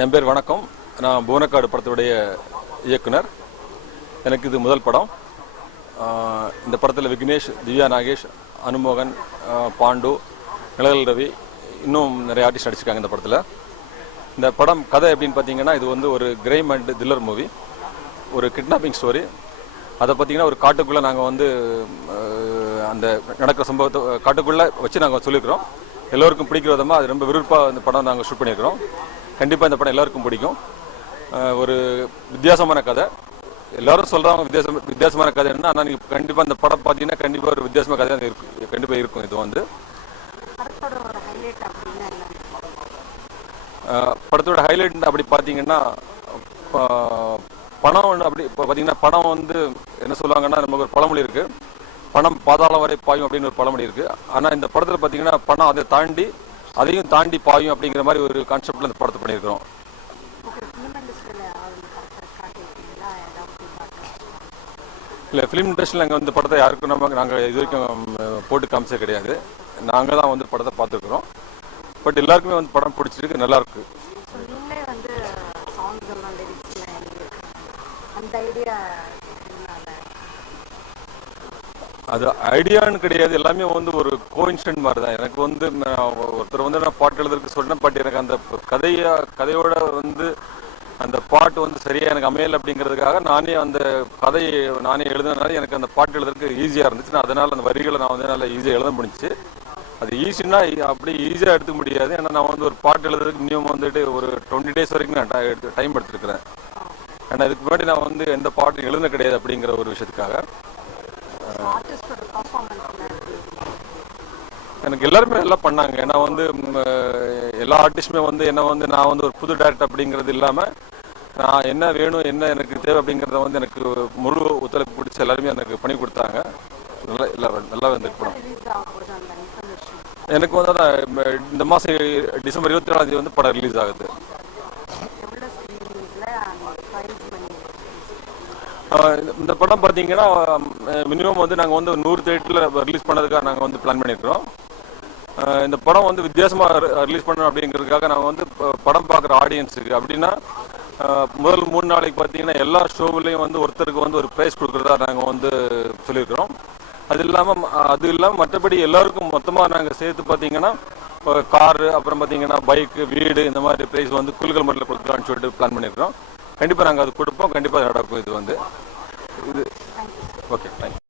என் பேர் வணக்கம். நான் பூனக்காடு படத்துடைய இயக்குனர். எனக்கு இது முதல் படம். இந்த படத்தில் விக்னேஷ், திவ்யா நாகேஷ், அனுமோகன், பாண்டு, நிழல் ரவி, இன்னும் நிறைய ஆர்டிஸ்ட் நடிச்சிருக்காங்க இந்த படத்தில். இந்த படம் கதை எப்படின்னு பார்த்தீங்கன்னா, இது வந்து ஒரு கிரைம் அண்ட் த்ரில்லர் மூவி, ஒரு கிட்னாப்பிங் ஸ்டோரி. அதை பார்த்தீங்கன்னா ஒரு காட்டுக்குள்ளே நாங்கள் வந்து அந்த நடக்கிற சம்பவத்தை காட்டுக்குள்ளே வச்சு நாங்கள் சொல்லியிருக்கிறோம். எல்லோருக்கும் பிடிக்கிற விதமாக அது ரொம்ப விருப்பாக இந்த படம் நாங்கள் ஷூட் பண்ணியிருக்கிறோம். கண்டிப்பாக இந்த படம் எல்லாருக்கும் பிடிக்கும். ஒரு வித்தியாசமான கதை. எல்லோரும் சொல்கிறாங்க வித்தியாசமான கதைன்னா, ஆனால் நீங்கள் கண்டிப்பாக இந்த படம் பார்த்தீங்கன்னா கண்டிப்பாக ஒரு வித்தியாசமான கதை தான் இருக்கும், கண்டிப்பாக இருக்கும். இது வந்து படத்தோட ஹைலைட் அப்படி பார்த்தீங்கன்னா, பணம் ஒன்று அப்படி இப்போ பார்த்தீங்கன்னா, பணம் வந்து என்ன சொல்லுவாங்கன்னா, நமக்கு ஒரு பழமொழி இருக்குது, பணம் பாதாளம் வரை பாயும் அப்படின்னு ஒரு பழமொழி இருக்குது. ஆனால் இந்த படத்தில் பார்த்தீங்கன்னா பணம் அதையும் தாண்டி பாயும் அப்படிங்கிற மாதிரி ஒரு கான்செப்டில் இந்த படத்தை பண்ணியிருக்கிறோம். இல்லை, ஃபிலிம் இண்டஸ்ட்ரியில் நாங்கள் வந்து படத்தை யாருக்கும் நாங்கள் இது வரைக்கும் போட்டு காமிச்சே கிடையாது. நாங்கள் தான் வந்து படத்தை பார்த்துருக்குறோம். பட் எல்லாருக்குமே வந்து படம் பிடிச்சிருக்கு, நல்லாயிருக்கு. அது ஐடியான்னு கிடையாது, எல்லாமே வந்து ஒரு கோஇன்சிடென்ட் மாதிரி தான். எனக்கு வந்து ஒருத்தர் வந்து நான் பாட்டு எழுதுறதுக்கு சொன்னேன், பட் எனக்கு அந்த கதையோட வந்து அந்த பாட்டு வந்து சரியாக எனக்கு அமையலை அப்படிங்கிறதுக்காக நானே அந்த கதையை எழுதுனால எனக்கு அந்த பாட்டு எழுதுறதுக்கு ஈஸியாக இருந்துச்சு. நான் அதனால் அந்த வரிகளை நான் வந்து நல்லா ஈஸியாக எழுத முடிஞ்சிச்சு. அது ஈஸின்னா அப்படி ஈஸியாக எடுத்துக்க முடியாது. ஏன்னா நான் வந்து ஒரு பாட்டு எழுதுறதுக்கு மினிமம் வந்துட்டு ஒரு 20 days வரைக்கும் நான் டைம் எடுத்துருக்கிறேன். ஏன்னா இதுக்கு முன்னாடி நான் வந்து எந்த பாட்டும் எழுத கிடையாது அப்படிங்கிற ஒரு விஷயத்துக்காக. எனக்கு எல்லாருமே எல்லாம் பண்ணாங்க. ஏன்னா வந்து எல்லா ஆர்டிஸ்டுமே வந்து என்ன வந்து நான் வந்து ஒரு புது டேரக்டர் அப்படிங்கிறது இல்லாமல், நான் என்ன வேணும், என்ன எனக்கு தேவை அப்படிங்கிறத வந்து எனக்கு முழு ஒத்துழைப்பு பிடிச்சி எல்லாருமே எனக்கு பண்ணி கொடுத்தாங்க. நல்லா வந்து படம் எனக்கு வந்து இந்த மாதம் டிசம்பர் 27ஆம் வந்து படம் ரிலீஸ் ஆகுது. இந்த படம் பார்த்தீங்கன்னா மினிமம் வந்து நாங்கள் வந்து 100 தியேட்டரில் ரிலீஸ் பண்ணதுக்காக நாங்கள் வந்து பிளான் பண்ணியிருக்கிறோம். இந்த படம் வந்து வித்தியாசமாக ரிலீஸ் பண்ணணும் அப்படிங்கிறதுக்காக நாங்கள் வந்து படம் பார்க்குற ஆடியன்ஸுக்கு அப்படின்னா முதல் 3 நாளைக்கு பார்த்தீங்கன்னா எல்லா ஷோவிலையும் வந்து ஒருத்தருக்கு வந்து ஒரு ப்ரைஸ் கொடுக்குறதா நாங்கள் வந்து சொல்லியிருக்கிறோம். அது இல்லாமல் மற்றபடி எல்லாருக்கும் மொத்தமாக நாங்கள் சேர்த்து பார்த்தீங்கன்னா காரு, அப்புறம் பார்த்தீங்கன்னா பைக்கு, வீடு, இந்த மாதிரி ப்ரைஸ் வந்து குழுக்கள் முறையில் கொடுக்கலான்னு சொல்லிட்டு பிளான் பண்ணியிருக்கிறோம். கண்டிப்பாக நாங்கள் அது கொடுப்போம், கண்டிப்பாக நடக்கும். இது ஓகே, தேங்க்யூ.